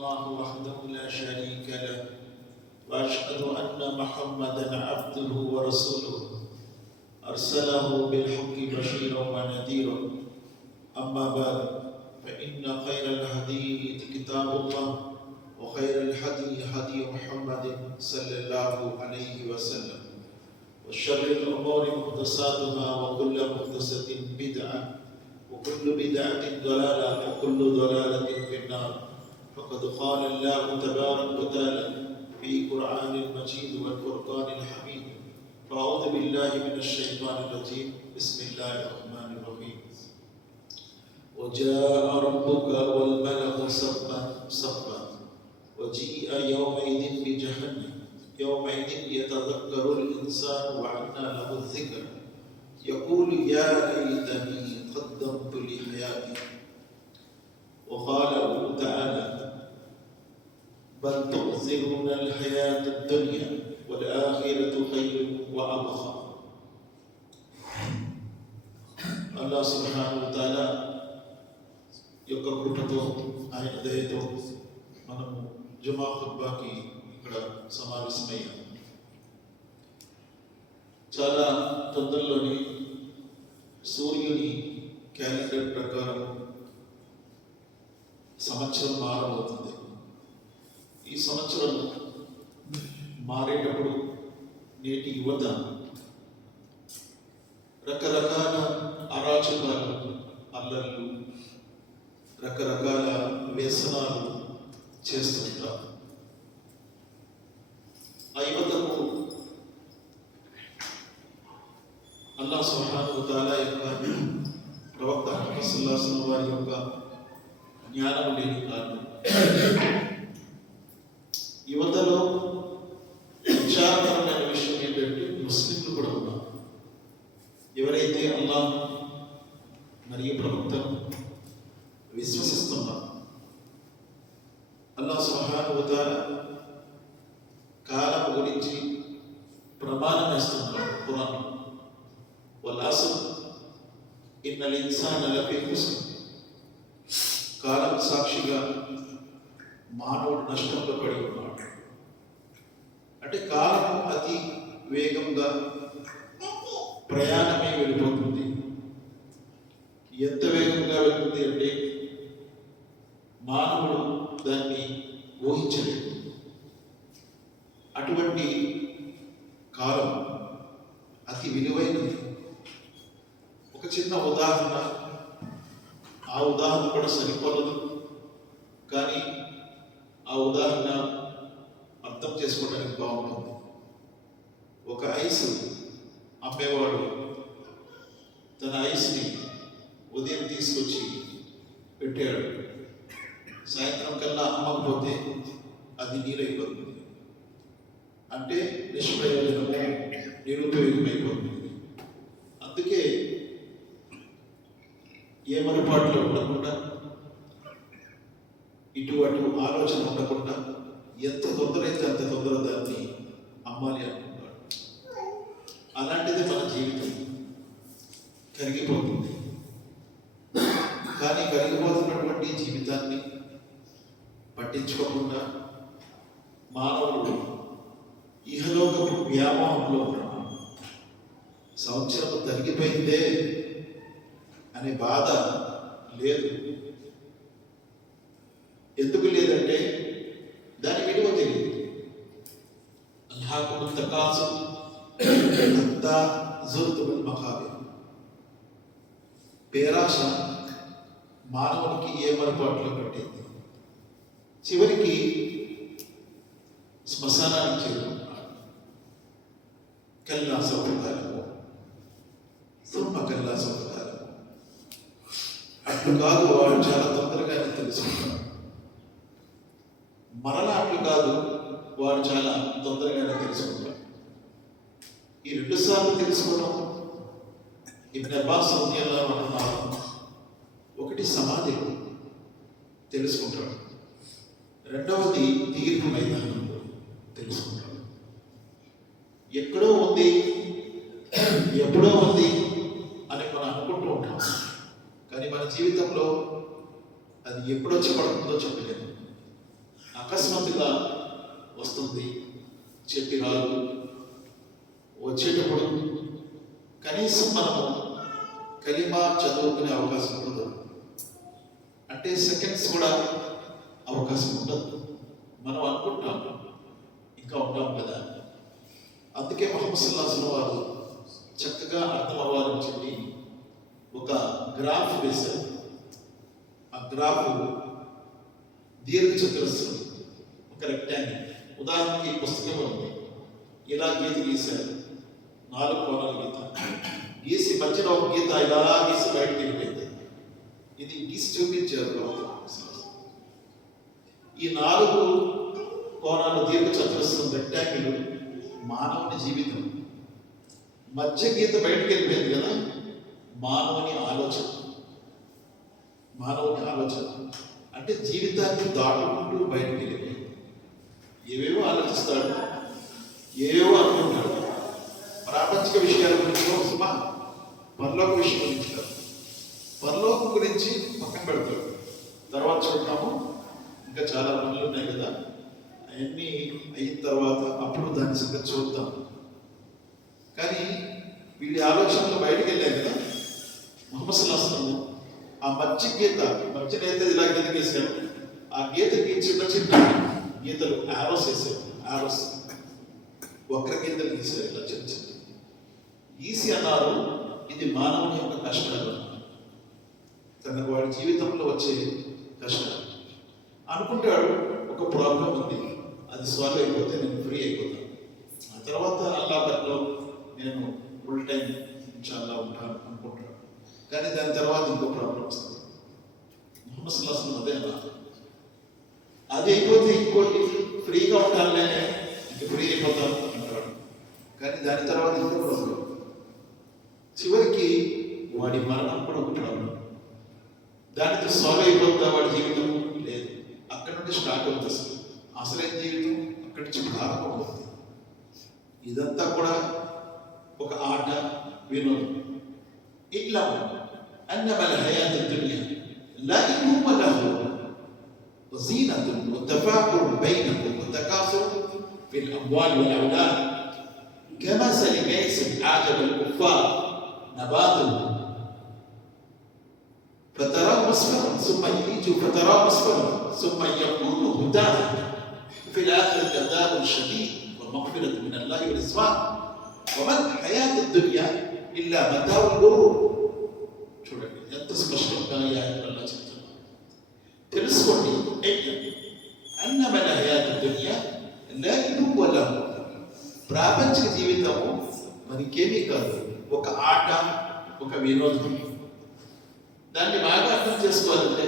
الله وحده لا شريك له وأشهد أن محمدا عبده ورسوله أرسله بالحق بشيرا ونذيرا أما بعد فإن خير الحديث كتاب الله وخير الهدي هدي محمد صلى الله عليه وسلم وشر الأمور محدثاتها وكل محدثة بدعة وكل بدعة ضلالة وكل ضلالة في النار فقد قال الله تبارك وتعالى في قرآن المجيد والفرقان الحميد فأعوذ بالله من الشيطان الرجيم بسم الله الرحمن الرحيم وجاء ربك والملك صفا صفا وجيء يومئذ بجهنم يومئذ يتذكر الإنسان وأنى له الذكر يقول يا ليتني قدمت لحياتي وقال تعالى بل تؤثرون الحياة الدنيا والآخرة خير وأبقى الله سبحانه وتعالى యొక్క కృపతో ఆయన దయతో మనము జుమా ఖుత్బాకి ఇక్కడ సమావేశమయ్యాం. చాలా తొందరలోనే సూర్యుని క్యాలెండర్ ప్రకారం సంవత్సరం మారబోతుంది. ఈ సంవత్సరం మారేటప్పుడు నేటి యువత రకరకాల అరాచకాలు, అల్లర్లు, రకరకాల వ్యసనాలు చేస్తుంటారు. ఆ యువతకు అల్లాహ్ సుబ్హానహు వ తఆలా యొక్క ప్రవక్త ముహమ్మద్ సల్లల్లాహు అలైహి వసల్లం వారి యొక్క జ్ఞానం లేని కారణం యువతలో విచారకరమైన విషయం ఏంటంటే ముస్లింలు కూడా ఉన్నారు. ఎవరైతే అల్లాహ్ మరియు ప్రవక్తను విశ్వసిస్తున్నారు, అల్లాహ్ సుబ్హానహు వ తఆలా కాలం గురించి ప్రమాణం వేస్తున్నారు ఖురాన్. వల్ అస్ర్ ఇన్నల్ ఇన్సాన లఫీ ఖుస్ర్. కాలం సాక్షిగా మానవుడు నష్టంలో పడి ఉన్నాడు. అంటే కాలం అతి వేగంగా ప్రయాణమే వెళ్ళిపోతుంది. ఎంత వేగంగా వెళ్తుంది అంటే మానవుడు దాన్ని ఊహించలేడు. అటువంటి కాలం అతి విలువైనది. ఒక చిన్న ఉదాహరణ, ఆ ఉదాహరణ కూడా సరిపోలదు, కానీ ఆ ఉదాహరణ అర్థం చేసుకోవడానికి బాగుంటుంది. ఒక ఐస్ అమ్మేవాడు తన ఐస్ని ఉదయం తీసుకొచ్చి పెట్టాడు. సాయంత్రం కల్లా అమ్మకపోతే అది నీరైపోతుంది. అంటే నిష్ప్రయోజనము, నిరుపయోగమైపోతుంది. అందుకే ఏ మరుపాట్లు ఉండకుండా, ఇటు అటు ఆలోచన ఉండకుండా ఎంత తొందర అయితే అంత తొందర దాన్ని అమ్మాలి అనుకుంటాడు. అలాంటిది మన జీవితం. కరిగిపోతుంది. కానీ కరిగిపోతున్నటువంటి జీవితాన్ని పట్టించుకోకుండా మానవుడు ఇహలోకపు వ్యామోహంలో ఉన్నాడు. సంవత్సరం తరిగిపోయిందే అనే బాధ లేదు. ఎందుకు లేదంటే దాని విలువ తెలియదు. అల్హాకుముత్ తకాసుర్ హత్తా జుర్తుముల్ మఖాబిర్. పేరాశ మానవునికి ఏ మరపాట్లో పట్టింది. చివరికి శ్మశానానికి చేరుకున్నాడు. కల్లా సౌకర్యాలు సుమ్మ కల్లా సౌకర్యాలు. అట్లు కాదు, వాడు చాలా తొందరగానే తెలుసుకుంటాడు. మరలా అట్లు కాదు, వాడు చాలా తొందరగానే తెలుసుకుంటాడు. ఈ 2 సార్లు తెలుసుకోవడం ఇబ్న్ అబ్బాస్ రలియల్లాహు అన్హు ఒకటి సమాధిలో తెలుసుకుంటాడు, రెండవది తీర్పు మైదానంలో తెలుసుకుంటాడు. ఎక్కడో ఉంది, ఎప్పుడో ఉంది అని మనం అనుకుంటూ ఉంటాం. కానీ మన జీవితంలో అది ఎప్పుడొచ్చి పడుతుందో చెప్పలేదు. ఖచ్చితంగా వస్తుంది. చెప్పి రాదు. వచ్చేటప్పుడు కనీసం మనము కలిమా చదువుకునే అవకాశం ఉండదు. అంటే సెకండ్స్ కూడా అవకాశం ఉండదు. మనం అనుకుంటాం ఇంకా ఉంటాం కదా. అందుకే ముహమ్మద్ సల్లల్లాహు అలైహి వసల్లం వారు చక్కగా అర్థం అవ్వాలని చెప్పి ఒక గ్రాఫ్ వేశారు. ఆ గ్రాఫ్ దీర్ఘ చతురస్రం, ఒక రెక్టాంగిల్. ఉదాహరణకి పుస్తకం ఉంది, ఇలా గీత గీశారు, 4 కోణాల గీత గీసి మధ్యలో ఒక గీత ఇలా గీసి బయటకు వెళ్ళిపోయింది. ఇది గీసి చూపించారు. ఈ 4 కోణాల దీర్ఘ చతురస్రం రెక్టాంగిల్ మానవుని జీవితం. మధ్య గీత బయటకు వెళ్ళిపోయింది కదా, మానవుని ఆలోచన. అంటే జీవితాన్ని దాటుకుంటూ బయటకు వెళ్ళిపోయింది. ఏవేవో ఆలోచిస్తాడు, ఏవేవో అనుకుంటాడు. ప్రాపంచిక విషయాల గురించి సుమా, పరలోక విషయం గురించి కాదు. పరలోకం గురించి పక్కన పెడతాడు, తర్వాత చూద్దాము, ఇంకా చాలా పనులు ఉన్నాయి కదా, అవన్నీ అయిన తర్వాత అప్పుడు దాని సంగతి చూద్దాం. కానీ వీడి ఆలోచనలు బయటకు వెళ్ళాయి కదా. ముహమ్మద్ సల్లల్లాహు అలైహి వసల్లం ఆ మధ్యన అయితే ఇలా గీత గీసారు. ఆ గీతకి చిన్న చిన్న గీతలు ఆరోస్ వేసారు. ఆరోస్ వక్ర గీతలు గీసారు. ఇలా చిన్న చిన్న గీసి అన్నారు, ఇది మానవుని యొక్క కష్టాలు, తనకు వాడి జీవితంలో వచ్చే కష్టాలు. అనుకుంటాడు ఒక ప్రాబ్లం ఉంది, అది సాల్వ్ అయిపోతే నేను ఫ్రీ అయిపోతాను, ఆ తర్వాత అల్లాహ్లో నేను ఫుల్ టైం చాలా ఉంటాను అనుకుంటాడు. కానీ దాని తర్వాత ఇంకో ప్రాబ్లం వస్తుంది. ముహమ్మద్ సల్లల్లాహు అలైహి వసల్లం అదే అన్నారు, అది అయిపోతే ఇంకోటి ఫ్రీగా ఉంటానులే, ఇంక ఫ్రీ అయిపోతాను అంటాడు. కానీ దాని తర్వాత ఇంకో ప్రాబ్లం, చివరికి వాడి మరణం కూడా ఒక ప్రాబ్లం. దానితో సాల్వ్ అయిపోతుందా వాడి జీవితం? లేదు, అక్కడి నుండి స్టార్ట్ అవుతుంది. అసలైన జీవితం అక్కడి నుంచి ప్రారంభమవుతుంది. ఇదంతా కూడా ఒక ఆట, వినోదం. ఇట్లా అన్నమల్ హయాతు దునియా లైబున్ వ లహ్వున్ వ జీనతున్ వ తఫాఖురున్ బైనకుమ్ వ తకాసురున్ ఫిల్ అమ్వాల్ వల్ ఔలాద్ కమసలి గైసిన్ అజబల్ కుఫార్ నబాతుహు فتراه مصفرا ثم يهيج فتراه مصفرا ثم يكون هداء في الآخرة عذاب شديد ومغفرة من الله ورضوان وما الحياة الدنيا إلا متاع الغرور. చూడండి ఎంత స్పష్టంగా ఈ ఆయనలో చెప్తున్నారు. తెలుసుకోండి, అన్నమల హయాతు దునియా లైబున్ వ లహ్వున్. ప్రాపంచిక జీవితము మనకేమీ కాదు, ఒక ఆట, ఒక వినోదం. దాన్ని బాగా అర్థం చేసుకోవాలంటే,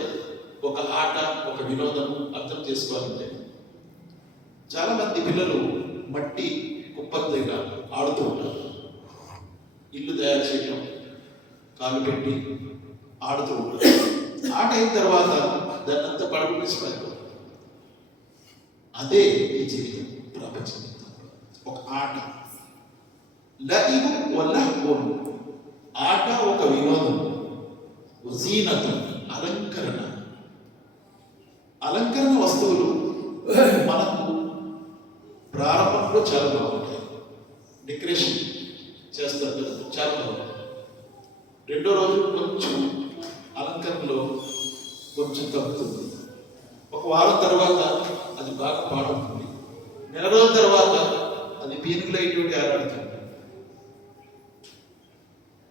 ఒక ఆట, ఒక వినోదము అర్థం చేసుకోవాలంటే, చాలా మంది పిల్లలు మట్టి కుప్పల దగ్గర ఆడుతూ ఉంటారు. ఇల్లు తయారు చేయడం, కాలు పెట్టి ఆడుతూ ఉంటారు. ఆట అయిన తర్వాత దాన్ని అంతా పడగొట్టేసిపోతారు. అదే ఈ జీవితం, ప్రపంచ జీవితం ఒక ఆట. లైబున్ వ లహ్వున్, ఆట ఒక వినోదం. వజీనతు, అలంకరణ వస్తువులు మనకు ప్రారంభంలో చాలా బాగుంటాయి. డెకరేషన్ చేస్తారు కదా, చాలా బాగుంటాయి. రెండో రోజు కొంచెం అలంకరణలో కొంచెం తగ్గుతుంది. ఒక వారం తర్వాత అది బాగా పాడుతుంది. నెల రోజుల తర్వాత అది పీనుగులైనటువంటి ఆరాడుతుంది.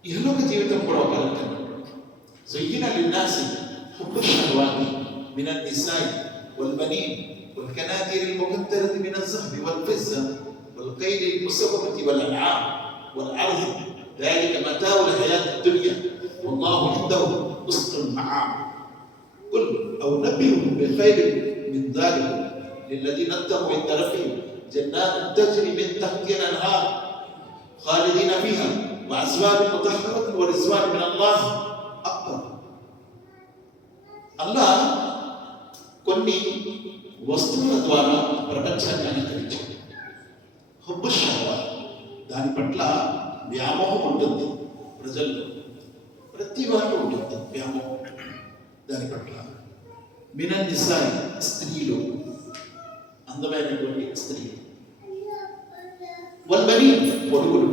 ఇహలోక జీవితం కూడా ఒక అలంకరణ. زين للناس حب الشهوات من النساء والبنين والقناطير المقنطرة من الذهب والفضة والخيل المسومة والأنعام والأرض ذلك متاع الحياة الدنيا والله عنده حسن المآب. قل أو نبئكم بخير من ذلك للذين اتقوا عند ربهم جنات تجري من تحتها الأنهار خالدين فيها وأزواج مطهرة ورضوان من الله అక్బర్. అల్లా కొన్ని వస్తువుల ద్వారా ప్రపంచాన్ని అలంకరించాడు. హుబ్బు షహవత్, దాని పట్ల వ్యామోహం ఉంటుంది ప్రజల్లో, ప్రతి వారిలో ఉంటుంది వ్యామోహం దాని పట్ల. మినన్ నిసాయి, స్త్రీలు, అందమైనటువంటి స్త్రీ. వల్బనీ పొడుగులు,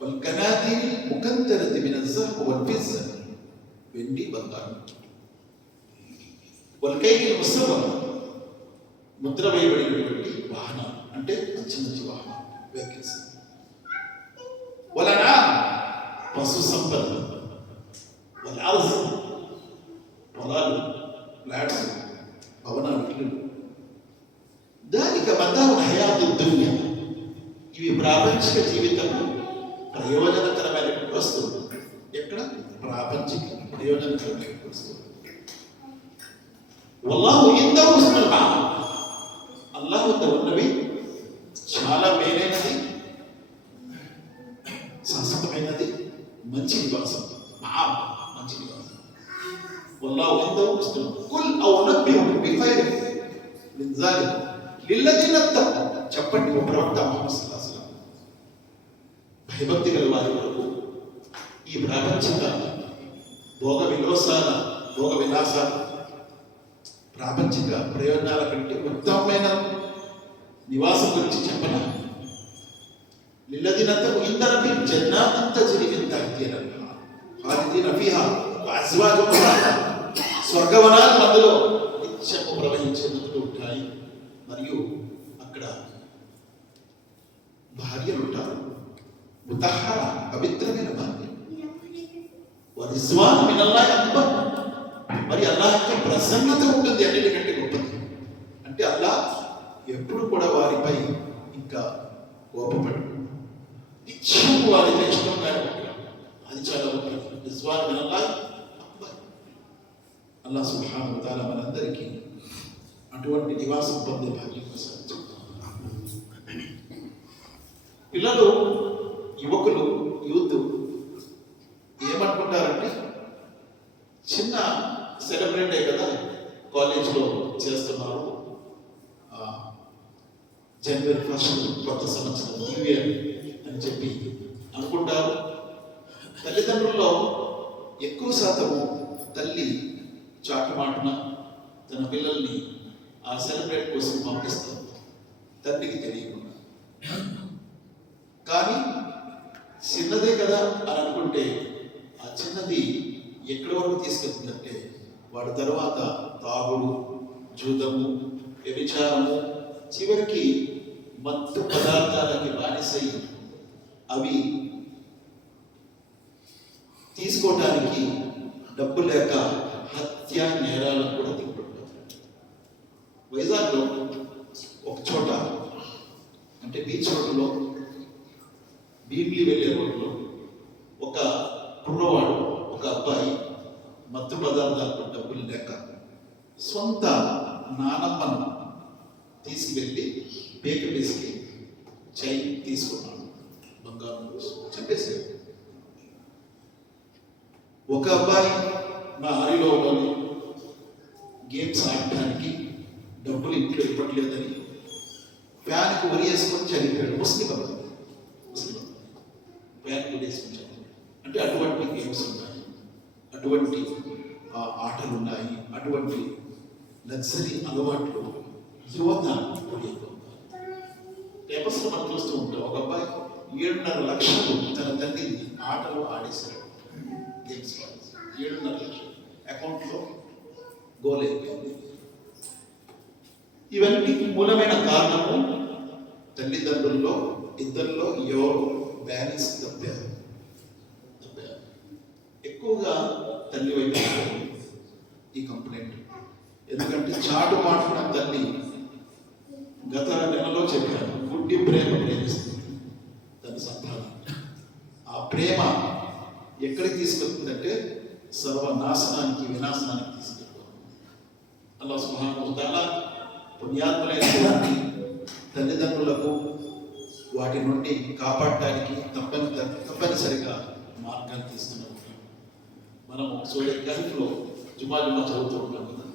వల్కనాతీర్ ముకంతరతి మిన అజ్జహబ్ వల్ఫిజ్జ వెండి బంగారం, వల్కైల్ ముసవ్వమ ముద్ర వేయబడినటువంటి వాహనాలు అంటే మంచి మంచి వాహనాలు వెహికల్స్, వలనా పశు సంపద, వల్అర్జ్ పొలాలు ఫ్లాట్స్ భవనాలు ఇల్లులు, దానిక మతాఉ హయాతు దునియా ఇవి ప్రాపంచిక జీవితము ప్రయోజనకరమైన వస్తువులు. ఎక్కడ ప్రాపంచిక ప్రయోజనకరమైన వస్తువులు. వల్లాహు ఇందహు హుస్నుల్ మఆబ్ అల్లాహ్ వద్ద ఉన్నవి చాలా మేలైనది, శాశ్వతమైనది, మంచి నివాసం. మఆబ్ మంచి నివాసం. వల్లాహు ఇందహు హుస్నుల్ కుల్ ఔ నబ్బిహుమ్ బిఖైరిన్ మిన్ జాలిక లిల్లదీన తఖూ చెప్పండి ఓ ప్రవక్త ముహమ్మద్ సల్లల్లాహు అలైహి వసల్లం, భయభక్తి గల వారి వరకు ఈ ప్రాపంచిక భోగ విలాసాల ప్రాపంచిక ప్రయోజనాల కంటే ఉత్తమమైన నివాసం గురించి చెప్పనా? లిల్లదీన తఖూ ఇంద రబ్బిహిమ్ జన్నాతున్ తజ్రీ మిన్ తహ్తిహా అల్-అన్హార్ ఖాలిదీన ఫీహా వ అజ్వాజున్ ముతహహరా స్వర్గవనాల మధ్యలో నిత్యము ప్రవహించే నదులు ఉంటాయి, మరియు అక్కడ భార్యలు ఉంటారు. ముతహర పవిత్రమైన భార్య. వరిజ్వాన్ మినల్లాహి అక్బర్ మరి అల్లాహ్ యొక్క ప్రసన్నత ఉంటుంది అన్నిటికంటే గొప్పది. అంటే అల్లాహ్ ఎప్పుడు కూడా వారిపై ఇంకా కోపపడు, నిత్యం వారితో ఇష్టంగానే ఉంటాడు. అది చాలా గొప్పది. రిజ్వాన్ మినల్లాహి అక్బర్. అల్లాహ్ సుబ్హానహు వ తఆలా మనందరికీ అటువంటి నివాసం పొందే భాగ్యం ప్రసాదించాడు. పిల్లలు, యువకులు, యూత్ ఏమనుకుంటారంటే చిన్న సెలబ్రేటే కదా కాలేజ్లో చేస్తున్నారు, జనవరి 1 కొత్త సంవత్సరం న్యూ ఇయర్ అని చెప్పి అనుకుంటారు. తల్లిదండ్రుల్లో ఎక్కువ శాతము తల్లి చాటుమాటున తన పిల్లల్ని ఆ సెలబ్రేట్ కోసం పంపిస్తారు, తండ్రికి తెలియకుండా. కానీ చిన్నదే కదా అని అనుకుంటే ఆ చిన్నది ఎక్కడి వరకు తీసుకెళ్తుందంటే వాడి తర్వాత తాగుడు, జూదము, వ్యభిచారము, చివరికి మత్తు పదార్థాలకి బానిసై అవి తీసుకోవటానికి డబ్బు లేక హత్య నేరాలకు కూడా దిగుతుంటారు. వైజాగ్లో ఒక చోట అంటే బీచ్ రోడ్లో, భీమిలి వెళ్ళే రోడ్లో ఒక కుర్రవాడు, ఒక అబ్బాయి మత్తు పదార్థాలకు డబ్బులు లేక సొంత నానమ్మను తీసుకువెళ్ళి బేక వేసి చైన్ తీసుకున్నాడు, బంగారం చెప్పేసాడు. ఒక అబ్బాయి మా హరిలోని గేమ్స్ ఆడటానికి డబ్బులు ఇంట్లో ఇవ్వట్లేదని ఫ్యాన్కి ఉరేసుకొని చనిపోయాడు. ముస్లిం అబ్బాయి, ఫ్యాన్కి ఉరేసుకొని చనిపోయాడు. అంటే అటువంటి గేమ్స్ ఉన్నాయి, అటువంటి ఆటలు ఉన్నాయి, అటువంటి లగ్జరీ అలవాట్లు యువత పేపర్స్లో మనం చూస్తూ ఉంటాం. ఒక అబ్బాయి 7.5 లక్షలు తన తండ్రిని ఆటలు ఆడేశాడు, గేమ్స్ 7.5 లక్షలు అకౌంట్లో గోల్ అయిపోయింది. ఇవన్నీ మూలమైన కారణము తల్లిదండ్రుల్లో ఇద్దరిలో ఎవరు బ్యాలెన్స్ తప్పారు. ఎక్కువగా తల్లి వైపు ఈ కంప్లైంట్. ఎందుకంటే చాటు మాటున తల్లి గత నెలలో చెప్పాను, గుడ్డి ప్రేమ ప్రేమిస్తుంది తన సంతానం. ఆ ప్రేమ ఎక్కడికి తీసుకెళ్తుందంటే సర్వనాశనానికి, వినాశనానికి తీసుకెళ్తుంది. అల్లాహ్ సుబ్హానహు వ తఆలా పుణ్యాత్ములైనటువంటి తల్లిదండ్రులకు వాటి నుండి కాపాడటానికి తప్పనిసరిగా మార్గాన్ని తీస్తున్నారు. మనం సూరత్ కహ్ఫ్లో జుమా చదువుతూ ఉంటాం కదా,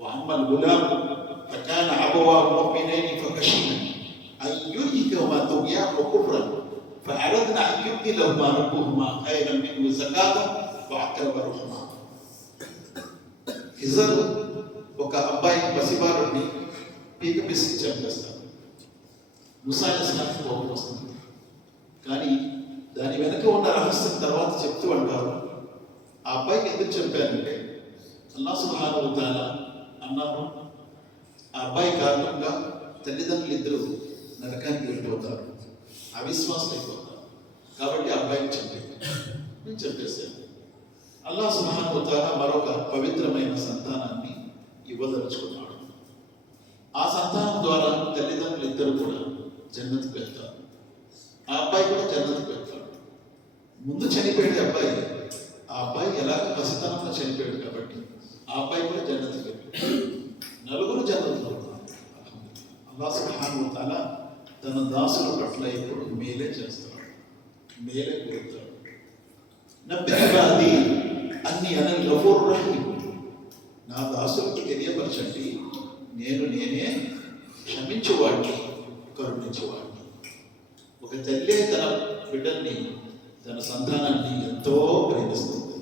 వఅమ్మల్ గులామ్ ఫకాన అబవాహు ముమినైని ఫఖషీనా అన్ యుర్హికహుమా తుగ్యాన్ వ కుఫ్రన్ ఫఅరద్నా అన్ యుబ్దిలహుమా రబ్బుహుమా ఖైరన్ మిన్హు జకాతన్ వ అక్రమ రుహ్మా. హిజర్ ఒక అబ్బాయి పసిబాలుడిని పీక పిసికి చంపేస్తారు. మూసా అలైహిస్సలాంకి కోపం వస్తుంది. కానీ దాని వెనక ఉన్న రహస్యం తర్వాత చెప్తూ అంటారు, ఆ అబ్బాయికి ఎందుకు చెప్పానంటే అల్లాహ్ సుబ్హానహు వ తఆలా అన్నారు, ఆ అబ్బాయి కారణంగా తల్లిదండ్రులు ఇద్దరు నరకానికి వెళ్ళిపోతారు, అవిశ్వాసం అయిపోతారు. కాబట్టి ఆ అబ్బాయిని నేను చెప్పేశాను. అల్లాహ్ సుబ్హానహు వ తఆలా మరొక పవిత్రమైన సంతానాన్ని ఇవ్వదలుచుకున్నాడు. ఆ సంతానం ద్వారా తల్లిదండ్రులు ఇద్దరు కూడా జన్నతుకు వెళ్తారు. ఆ అబ్బాయి కూడా జన్నతుకు వెళ్తాడు. ముందు చనిపోయాడు అబ్బాయి. ఆ అబ్బాయి ఎలాగ పసితనంలో చనిపోయాడు కాబట్టి ఆ అబ్బాయి కూడా జన్నతుకు వెళ్ళాడు. నలుగురు జన్నతులు అవుతారు. అల్లాహ్ సుబ్హానహు వ తఆలా తన దాసుల పట్ల ఎప్పుడు మేలే చేస్తాడు, మేలే కోరుతాడు. నబ్బి ఇబాదీ అన్నీ అనల్ గఫూర్ రహీం, నా దాసులకు తెలియపరచండి, నేనే క్షమించేవాడిని, కరుణించేవాడిని. ఒక తల్లి తన బిడ్డల్ని, తన సంతానాన్ని ఎంతో ప్రేమిస్తుంది.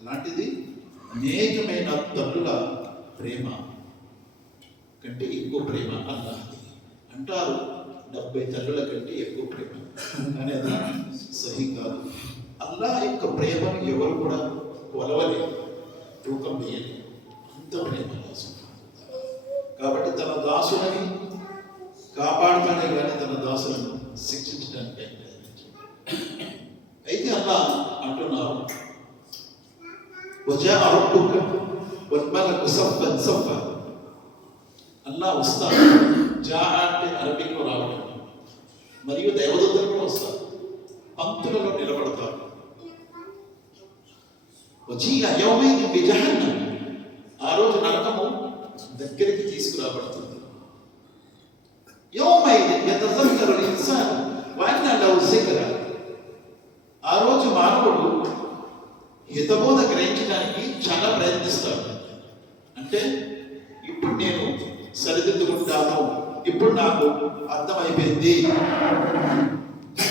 అలాంటిది అనేకమైన తల్లుల ప్రేమ కంటే ఎక్కువ ప్రేమ అల్లాహ్ది. అంటారు 70 తల్లుల కంటే ఎక్కువ ప్రేమ, కానీ అది సహీ కాదు. అల్లాహ్ యొక్క ప్రేమను ఎవరు కూడా కొలవలేదు, తూకం వేయలేదు. అంత ప్రేమ. కాబట్టి తన దాసులని కాపాడుతాడే కానీ తన దాసులను శిక్షించడానికి అయితే అల్లాహ్ అంటున్నారు, వజాఅ రబ్బుక వల్ మలకు సఫ్ఫన్ సఫ్ఫా. అల్లాహ్ వస్తారు. జా అంటే అరబిక్లో రావడం, మరియు దైవదూతలు కూడా వస్తారు, పంక్తులలో నిలబడతారు. వజీఅ యౌమైదిన్ బిజహన్నమ్, ఆ రోజు నరకము దగ్గరికి తీసుకురాబడుతుంది. యౌమైదిన్ యతజక్కరుల్ ఇన్సాను వ అన్నా లహు జిక్రా, ఆ రోజు మానవుడు హితబోధ గ్రహించడానికి చాలా ప్రయత్నిస్తాడు. అంటే ఇప్పుడు నేను సరిదిద్దుకుంటాను, ఇప్పుడు నాకు అర్థమైపోయింది.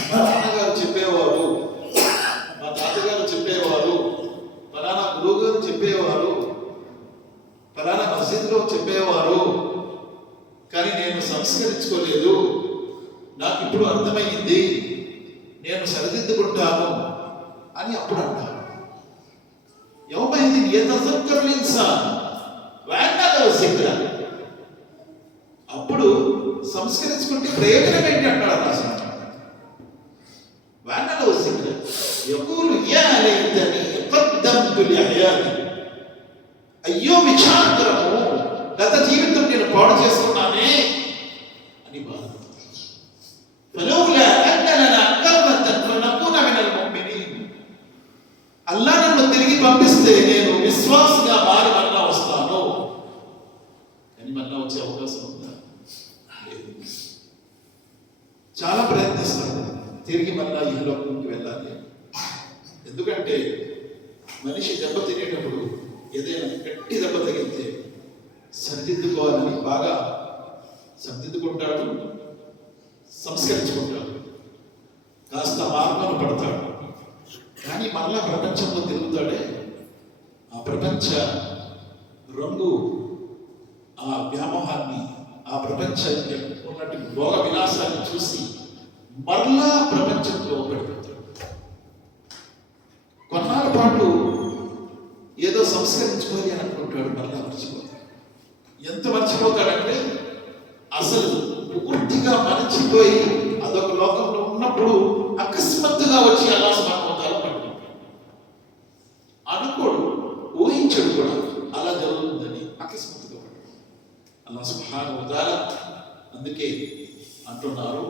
మా నాన్నగారు చెప్పేవారు, మా తాతగారు చెప్పేవారు, ఫలానా గురువు గారు చెప్పేవారు, ఫలానా మసీదులో చెప్పేవారు, కానీ నేను సంస్కరించుకోలేదు, నాకు ఇప్పుడు అర్థమైంది, నేను సరిదిద్దుకుంటాను అని అప్పుడు అంటారు. యౌమైదిన్ యతజక్కరుల్ ఇన్సాన్ వ అన్నా లహు జిక్రా, అప్పుడు సంస్కరించుకుంటే ప్రయోజనం ఏంటి అంటాడు రాసిన. వ అన్నా లహు జిక్రా యఖూలు యా లైతనీ ఖద్దమ్తు లిహయాతి, అయ్యో విచారకరము, గత జీవితం నేను పాడు చేసుకున్నానే అని బాధ. ఫలౌలా అన్న లనా కర్రతన్ ఫనకూన మినల్ ముమినీన్, అల్లాహ్ నన్ను తిరిగి పంపిస్తే నేను విశ్వాసంగా మారి మళ్ళా వస్తాను. కానీ మళ్ళా వచ్చే అవకాశం ఉందా? లేదు. చాలా ప్రయత్నిస్తాడు తిరిగి మళ్ళా ఇహలోకంకి వెళ్ళాలి. ఎందుకంటే మనిషి దెబ్బ తినేటప్పుడు ఏదైనా గట్టి దెబ్బ తగిలితే సరిదిద్దుకోవాలని బాగా సరిదిద్దుకుంటాడు, సంస్కరించుకుంటాడు, కాస్త మార్గం పడతాడు. కానీ మళ్ళా ప్రపంచంలో తిరుగుతాడే, ఆ ప్రపంచ రంగు, ఆ వ్యామోహాన్ని, ఆ ప్రపంచంలో ఉన్నట్టు భోగ విలాసాన్ని చూసి మరలా ప్రపంచంలో పడిపోతాడు. కొన్నాళ్ళ పాటు ఏదో సంస్కరించుకోవాలి అని అనుకుంటాడు, మరలా మర్చిపోతాడు. ఎంత మర్చిపోతాడంటే అసలు పూర్తిగా మర్చిపోయి అదొక లోకంలో ఉన్నప్పుడు అకస్మాత్తుగా వచ్చి అల్లాహ్ సుబ్హానహు వ తఆలా పట్టుకుంటాడు. అనుకోడు, ఊహించడు కూడా అలా జరుగుతుందని, అకస్మాత్తుగా పట్టుకుంటాడు అల్లాహ్ సుబ్హానహు వ తఆలా. అందుకే అంటున్నారు,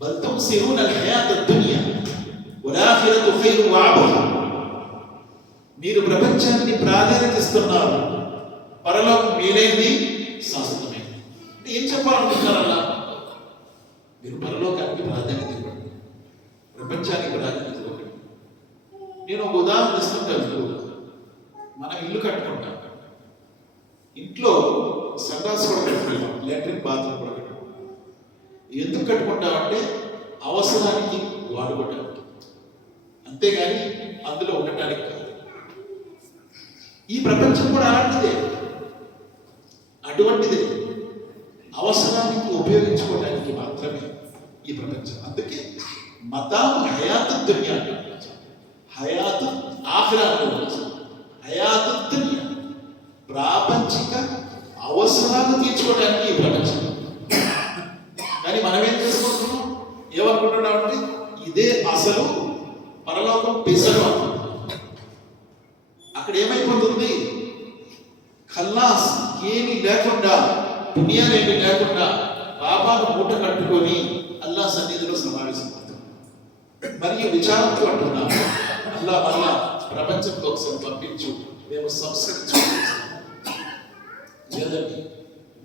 బల్ తుసిరూనల్ హయాతద్ దునియా వల్ ఆఖిరతు ఖైరు వ అబ్కా, మీరు ప్రపంచాన్ని ప్రాధాన్యత ఇస్తున్నారు, పరలోకం మీరైంది, శాశ్వతమైంది. అంటే ఏం చెప్పాలనుకుంటున్నారు? అలా మీరు పరలోకానికి ప్రాధాన్యత ఇవ్వండి, ప్రపంచానికి ప్రాధాన్యత ఇవ్వండి. నేను ఒక ఉదాహరణ ఇస్తుంటాను. మనం ఇల్లు కట్టుకుంటాం, ఇంట్లో సండాస్ కూడా కట్టుకుంటాం, లాట్రిన్ బాత్రూమ్ కూడా కట్టుకుంటాం. ఎందుకు కట్టుకుంటామంటే అవసరానికి వాడుకోవటానికి, అంతేగాని అందులో ఉండటానికి కాదు. ఈ ప్రపంచం కూడా అలాంటిదే. ఆ ఎటువంటిది అవసరానికి ఉపయోగించుకోవడానికి మాత్రమే ఈ ప్రపంచం. అందుకే మతాం హయాతు దునియా, హయాతు ఆఖిరా, హయాతు దునియా ప్రాపంచిక అవసరాలు తీర్చుకోవడానికి ఈ ప్రపంచం. కానీ మనం ఏం చేసుకుంటున్నాం, ఏమనుకుంటున్నాం అంటే ఇదే అసలు పరలోకం పిసరు. అక్కడ ఏమైపోతుంది, ఖల్లాస్ ఏమీ లేకుండా, పుణ్యాలేమీ లేకుండా పాపాలు మూట కట్టుకొని అల్లా సన్నిధిలో సమావేశమవుతాం. మరియు విచారంతో అంటున్నాను, అల్లా మళ్ళా ప్రపంచంలో ఒకసారి పంపించు, మేము సంస్కరించుకుంటాం. లేదండి,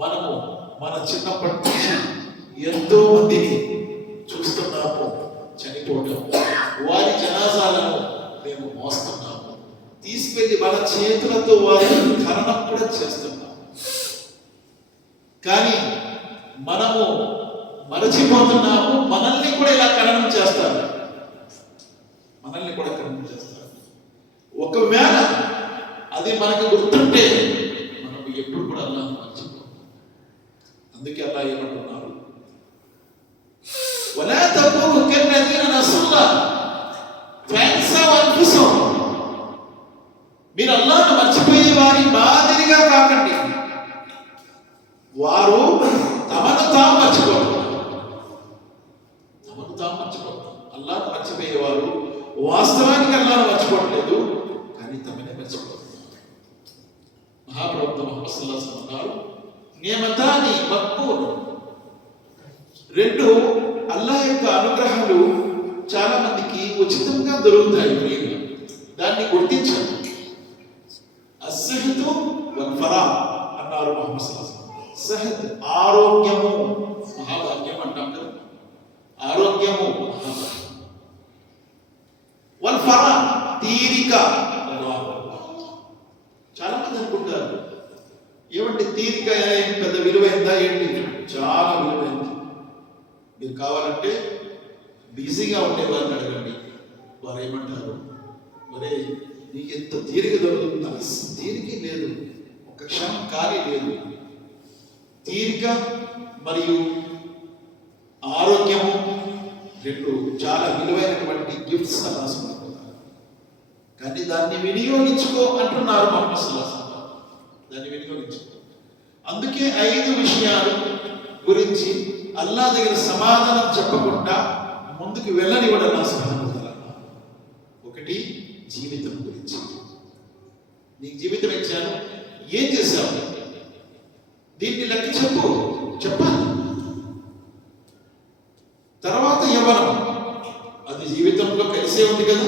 మనము మన చిన్నప్పటి నుంచి ఎంతో మందిని చూస్తున్నాము చనిపోవటం, వారి జనాజాలను మేము మోస్తున్నాము, తీసుకెళ్లి మన చేతులతో వారిని ఖననం కూడా చేస్తున్నాము. కానీ మనము మరచిపోతున్నాము, మనల్ని కూడా ఇలా ఖననం చేస్తారు, మనల్ని కూడా ఖననం చేస్తారు. ఒకవేళ అది మనకు గుర్తుంటే మనము ఎప్పుడు కూడా అల్లాహ్ మర్చిపోతాం. అందుకే అల్లాహ్ ఏమంటున్నారు, వలా తకూను కల్లదీన నసుల్లాహ్ ఫఅన్సౌ అన్ఫుసహుం. మీరు అల్లాహ్ను మర్చిపోయే వారి మాదిరిగా కాకండి, వారు తమను తాము మర్చిపోతారు. తమను తాము మర్చిపోతారు. అల్లాహ్ను మర్చిపోయేవారు వాస్తవానికి అల్లాహ్ను మర్చిపోవట్లేదు, కానీ తమనే మర్చిపోతారు. మహాప్రవక్త ముహమ్మద్ సల్లల్లాహు అలైహి వసల్లం అన్నారు, నియమతాని మక్బూల్, రెండు అల్లాహ్ యొక్క అనుగ్రహాలు చాలా మందికి ఉచితంగా దొరుకుతాయి, ఫ్రీగా. దాన్ని గుర్తించాలి. అస్సహతు వల్ ఫరా అన్నారు ముహమ్మద్ సల్లల్లాహు అలైహి వసల్లం. సహత్ ఆరోగ్యము, మహాభాగ్యం అంటాం కదా, ఆరోగ్యము మహాభాగ్యం. వల్ ఫరా తీరిక. చాలా మంది అనుకుంటారు, ఏమంటే తీరిక పెద్ద విలువైందా ఏంటి? చాలా విలువైంది. మీరు కావాలంటే బిజీగా ఉండే వారిని అడగండి, వారు ఏమంటారు, మరే నీకు ఎంత తీరిక దొరుకుతుంది? తీరిక లేదు, ఒక క్షణం ఖాళీ లేదు. తీరిక మరియు ఆరోగ్యము రెండు చాలా విలువైనటువంటి గిఫ్ట్స్ రాసుకుంటున్నారు. కానీ దాన్ని వినియోగించుకో అంటున్నారు ముహమ్మద్ సల్లల్లాహు అలైహి వసల్లం. దాన్ని వినియోగించుకో. అందుకే 5 విషయాలు గురించి అల్లాహ్ దగ్గర సమాధానం చెప్పకుండా ముందుకు వెళ్ళనివ్వడం అల్లాహ్ సుబ్హానహు వ తఆలా. ఒకటి, జీవితం గురించి. నీకు జీవితం ఇచ్చాను, ఏం చేశావు? దీన్ని లెక్క చెప్పాలి. తర్వాత యవ్వనం, అది జీవితంలో కలిసే ఉంది కదా,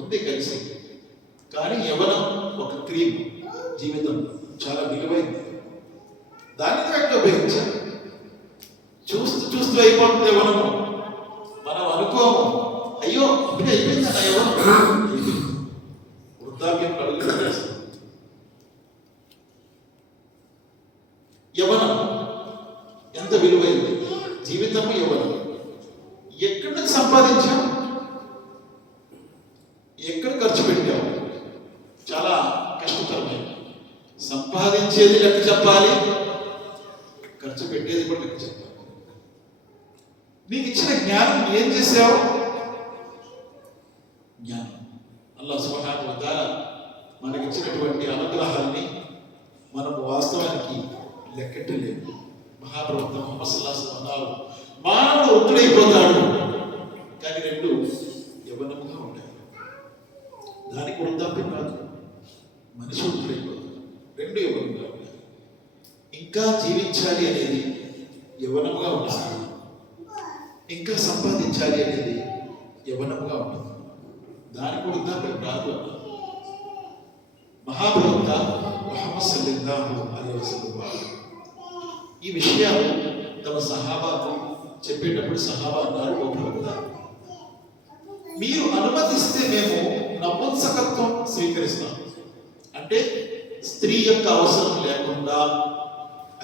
ఉంది కలిసి. కానీ యవ్వనం ఒక క్రీమ్, జీవితం చాలా విలువైంది, దాన్ని కరెక్ట్గా ఉపయోగించాలి. చూస్తూ అయిపోతుంది యవ్వనము. మనం అనుకోము, అయ్యో ఇప్పుడే అయిపోయింది అన్న యవ్వనం. వృద్ధాప్యం కలుగుతుంది. యవ్వనం ఎంత విలువైంది, జీవితము యవ్వనం. ఎక్కడి నుంచి సంపాదించాం, ఎక్కడ ఖర్చు పెట్టాం, చాలా కష్టతరమైంది. సంపాదించేది లెక్క చెప్పాలి, ఖర్చు పెట్టేది కూడా లెక్క చెప్పాలి. నీకు ఇచ్చిన జ్ఞానం ఏం చేశావు? జ్ఞానం. అల్లాహ్ సుబ్హానహు వ తఆలా మనకి ఇచ్చినటువంటి అనుగ్రహాన్ని మనం వాస్తవానికి లెక్కట్టలేము. మహాప్రవక్త ముహమ్మద్ సల్లల్లాహు అలైహి వసల్లం అన్నారు, మానవుడు వృద్ధుడైపోతాడు, కానీ రెండు యవ్వనంగా ఉంటాయి. దానికి వృద్ధాప్యం కాదు, మనిషి వృద్ధుడైపోతాడు, రెండు యవ్వనంగా ఉంటాయి. ఇంకా జీవించాలి అనేది యవ్వనంగా ఉంటుంది, ఇంకా సంపాదించాలి అనేది యవ్వనంగా ఉంటుంది. దానికి వృద్ధాప్యం రాదు. మహాప్రవక్త ముహమ్మద్ సల్లల్లాహు అలైహి వసల్లం ఈ విషయాలు తమ సహాబాకు చెప్పేటప్పుడు సహాబా అన్నారు, ఓ ప్రవక్త, మీరు అనుమతిస్తే మేము నపుంసకత్వం స్వీకరిస్తాం. అంటే స్త్రీ యొక్క అవసరం లేకుండా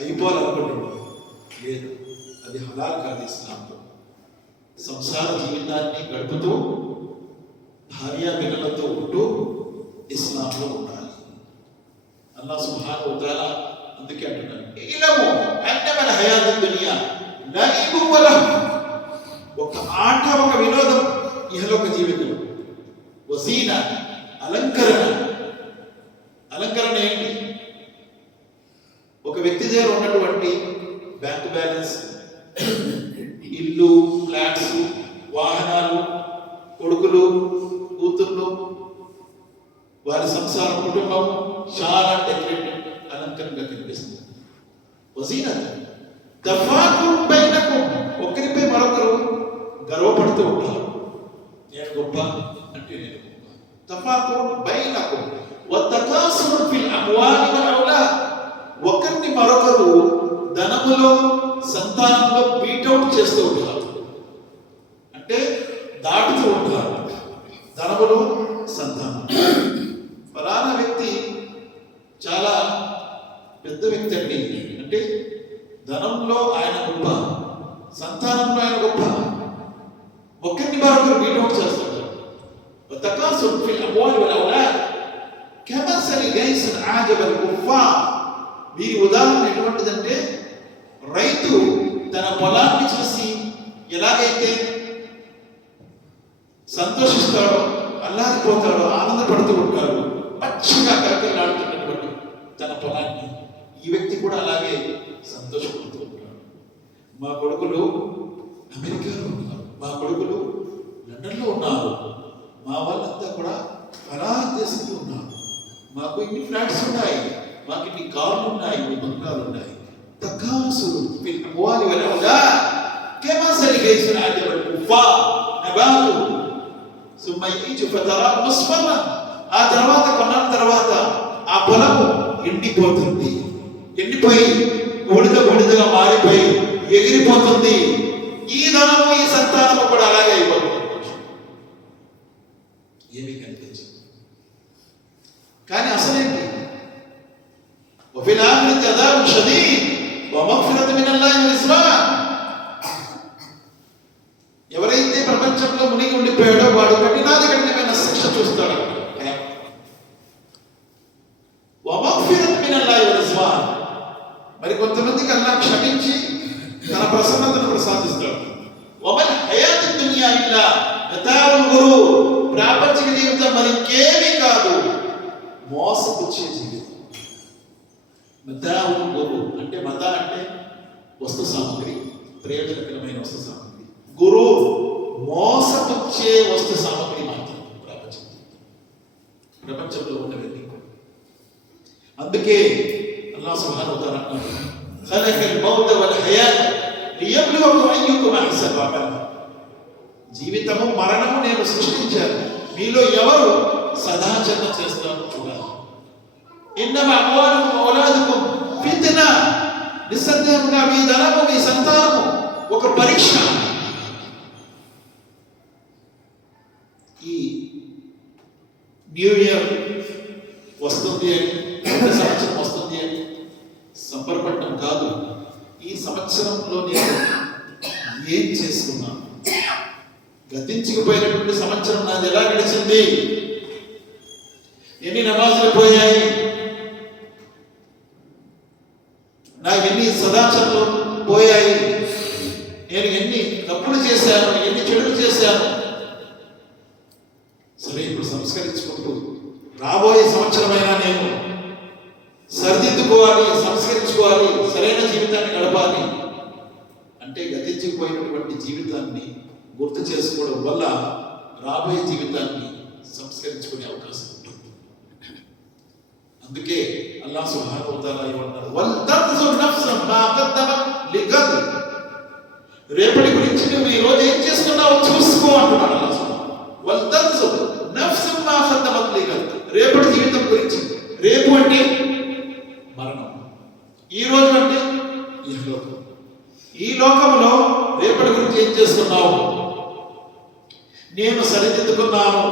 అయిపోవాలనుకుంటున్నాం. లేదు, అది హలాల్ కాదు. ఇస్లాంలో సంసార జీవితాన్ని గడుపుతూ భార్య పిల్లలతో ఉంటూ ఇస్లాంలో ఉండాలి. అల్లాహ్ సుబ్హానహు వ తఆలా అందుకే అంటున్నాను, ఇలము అన్నమల హయాతు దునియా లైబు వ లహ్, ఒక ఆట, ఒక వినోదం ఇహలోక జీవితం. వజీన, అలంకరణ. అలంకరణ ఏంటి? ఒక వ్యక్తి దగ్గర ఉన్నటువంటి బ్యాంక్ బ్యాలెన్స్, ఇల్లు, ఫ్లాట్స్, వాహనాలు, కొడుకులు, కూతుర్లు, వారి సంసార కుటుంబం చాలా డెకరేటెడ్, అలంకరణగా కనిపిస్తుంది. వజీనత్ తఫాకుర్ బైనకుం, ఒకరిపై మరొకరు గర్వపడుతూ ఉంటారు. నేను గొప్ప అంటే నేను గొప్ప. తఫాకుర్ బైనకుం వతకాసుర్ ఫిల్ అమ్వాలి వల్ ఔలాద్, ఒకరిని మరొకరు ధనములో, సంతానంలో బీటౌట్ చేస్తూ ఉంటారు. అంటే దాటుతూ ఉంటారు. ధనములు, సంతానం. ఫలానా వ్యక్తి చాలా పెద్ద వ్యక్తి అండి అంటే ధనంలో ఆయన గొప్ప, సంతానంలో ఆయన గొప్ప. ఒకరిని మరొకరు బీటౌట్ చేస్తుంటారు. వతకాసుర్ ఫిల్ అమ్వాలి వల్ ఔలాద్ కమసలి గైసిన్ ఆజబల్ కుఫార్, వీరి ఉదాహరణ ఎటువంటిదంటే, రైతు తన పొలాన్ని చూసి ఎలాగైతే సంతోషిస్తాడో, అల్లాడిపోతాడో, ఆనందపడుతూ ఉంటాడు, పచ్చిగా కరకలాడుతున్నటువంటి తన పొలాన్ని, ఈ వ్యక్తి కూడా అలాగే సంతోషపడుతూ ఉంటాడు. మా కొడుకులు అమెరికాలో ఉన్నారు, మా కొడుకులు లండన్లో ఉన్నారు, మా వాళ్ళంతా కూడా ఫలా దేశంలో ఉన్నారు, మాకు ఇన్ని ఫ్లాట్స్ ఉన్నాయి, మాకు ఇన్ని కార్లు ఉన్నాయి, ఇన్ని బంగాలు ఉన్నాయి. తకాసురు ఫిల్ అమ్వాలి వల్ ఔలాద్ కమసలి గైసిన్ ఆజబల్ కుఫార్ నబాతు సుమ్మ యజు ఫతరా ముస్ఫర్రన్, ఆ తర్వాత కొన్నాళ్ళ తర్వాత ఆ పొలము ఎండిపోతుంది, ఎండిపోయి బూడిదగా మారిపోయి ఎగిరిపోతుంది. ఈ ధనము, ఈ సంతానము కూడా అలాగే అయిపోతుంది. ఏమీ కనిపించదు. కానీ అసలేంటి? వఫిల్ ఆఖిరతి అదాబున్ షదీద్ వ మగ్ఫిరతు మినల్లాహి వ రిజ్వాన్. ఎవరైతే ప్రపంచంలో మునిగి ఉండిపోయాడో వాడు కఠినమైన శిక్ష చూస్తాడు. వ మగ్ఫిరతు మినల్లాహి వ రిజ్వాన్, మరి కొంతమందికి అల్లాహ్ క్షమించి తన ప్రసన్నతను ప్రసాదిస్తాడు. వమల్ హయాతు దునియా ఇల్లా మతాఉల్ గురూర్, ప్రాపంచిక జీవితం మరి ఇంకేమీ కాదు, మోసపుచ్చే జీవితం. మతాఉల్ గురూర్ అంటే, మత అంటే వస్తు సామగ్రి, ప్రయోజనకరమైన వస్తు సామగ్రి. గురూర్ మోసపుచ్చే వస్తు సామగ్రి మాత్రం ప్రపంచంలో ఉన్నది. అందుకే అల్లాహ్ సుబ్హానహు వ తఆలా అన్నాడు, ఖలఖల్ మౌత వల్ హయాత్ లియబ్లువకుం అయ్యుకుం అహ్సను అమలా. జీవితము, మరణము నేను సృష్టించాను, మీలో ఎవరు సదాచరణ చేస్తారో చూడాలి. ఇన్నమా అమ్వాలుకుం ఔలాదుకుం ఫిత్నా, నిస్సందేహంగా మీ ధనము, మీ సంతానము ఒక పరీక్ష. ఈ న్యూ ఇయర్ వస్తుంది అని, కొత్త సంవత్సరం వస్తుంది అని సంబరపడటం కాదు. ఈ సంవత్సరంలో నేను ఏం చేసుకున్నాను? గతించుకుపోయినటువంటి సంవత్సరం నాది ఎలా గడిచింది? ఎన్ని నమాజులు పోయాయి? నా ఎన్ని సదాచరణలు పోయాయి? నేను ఎన్ని తప్పులు చేశాను, ఎన్ని చెడులు చేశాను? సరే, ఇప్పుడు సంస్కరించుకుంటూ రాబోయే సంవత్సరమైనా నేను సరిదిద్దుకోవాలి, సంస్కరించుకోవాలి, సరైన జీవితాన్ని గడపాలి అంటే గతించుకుపోయినటువంటి జీవితాన్ని గుర్తు చేసుకోవడం వల్ల రాబోయే జీవితాన్ని సంస్కరించుకునే అవకాశం ఉంటుంది. అందుకే అల్లాహ్ సుబ్హానహు వ తఆలా ఏమంటారు, వల్ తన్జుర్ నఫ్సున్ మా ఖద్దమత్ లిగద్, రేపటి గురించి నువ్వు ఈ రోజు ఏం చేస్తున్నావో చూసుకో అంటున్నాడు అల్లాహ్ సుబ్హానహు. వల్ తన్జుర్ నఫ్సున్ మా ఖద్దమత్ లిగద్, రేపటి జీవితం గురించి. రేపు అంటే మరణం, ఈ రోజు అంటే ఇహలోకం. ఈ లోకంలో రేపటి గురించి ఏం చేస్తున్నావు? నేను సరిదిద్దుకున్నాను,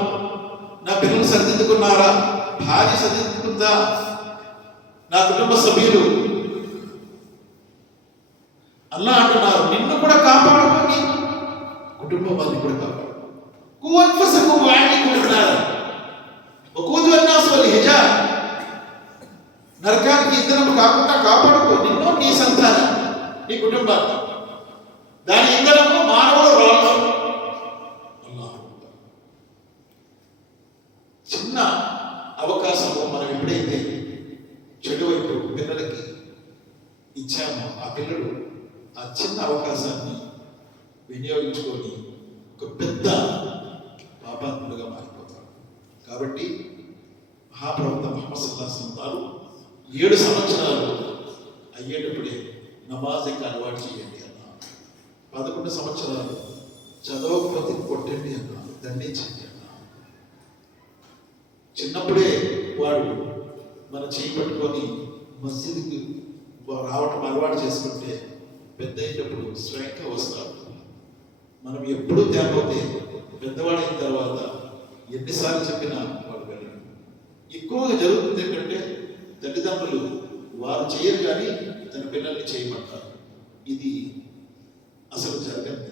నా పిల్లలు సరిదిద్దుకున్నారా, భార్య సరిదిద్దుకుందా, నా కుటుంబ సభ్యులు. అల్లాహ్ అంటున్నారు, నిన్ను కూడా కాపాడుకోండి, కుటుంబం వారిని కూడా కాపాడు. కు అన్ఫుసకుం వ అహ్లీకుం నారా వఖూదుహా అన్-నాస్ వల్ హిజారా, నరకానికి ఇంధనం కాకుండా కాపాడుకో నిన్ను, నీ సంతానాన్ని, నీ కుటుంబాన్ని. దాని ఇంధనము మానవులు రాళ్ళు. చిన్న అవకాశము మనం ఎప్పుడైతే చెడు వైపు పిల్లలకి ఇచ్చామో ఆ పిల్లలు ఆ చిన్న అవకాశాన్ని వినియోగించుకొని ఒక పెద్ద పాపాత్ములుగా మారిపోతారు. కాబట్టి మహాప్రవక్త ముహమ్మద్ సల్లల్లాహు అలైహి వసల్లం వారు 7 సంవత్సరాలు అయ్యేటప్పుడే నమాజ్కి అలవాటు చేయండి అన్నారు. 11 సంవత్సరాలు చదవకపోతే కొట్టండి అన్నారు, దండించండి అన్నారు. చిన్నప్పుడే వాడు మన చేయి పట్టుకొని మస్జిద్కి రావటం అలవాటు చేసుకుంటే పెద్ద అయ్యేటప్పుడు స్వయంగా వస్తాడు. మనం ఎప్పుడూ తేకపోతే పెద్దవాడైన తర్వాత ఎన్నిసార్లు చెప్పినా వాడు వెళ్ళడు. ఎక్కువగా జరుగుతుంది ఏంటంటే తల్లిదండ్రులు వారు చేయరు కానీ తన పిల్లల్ని చేయమంటారు. ఇది అసలు జరగదు.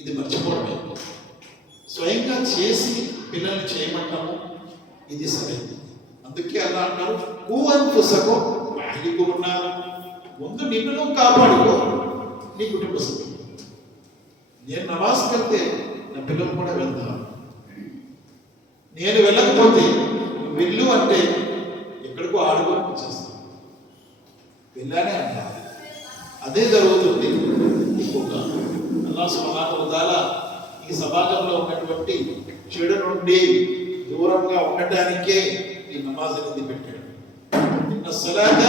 ఇది మర్చిపోవడమే. స్వయంగా చేసి పిల్లల్ని చేయమంటాము, ఇది సరైనది. అందుకే అలా అంటారు, కూవంతుసకో ఉన్నారు. ముందు నిన్ను కాపాడుకో, నీ కుటుంబ సభ్యులు. నేను నమాజ్కి వెళ్తే నా పిల్లలు కూడా వెళ్తాను. నేను వెళ్ళకపోతే వెళ్ళు అంటే ఎక్కడికో ఆడుకొని వచ్చేస్తాను. వెళ్ళానే అంటారు. అదే జరుగుతుంది. ఇంకొక అల్లాహ్ సుబ్హానహు వ తఆలా ఈ సమాజంలో ఉన్నటువంటి చెడు నుండి దూరంగా ఉండటానికే ఈ నమాజ్ అనేది పెట్టాడు. ఇన్న సలాత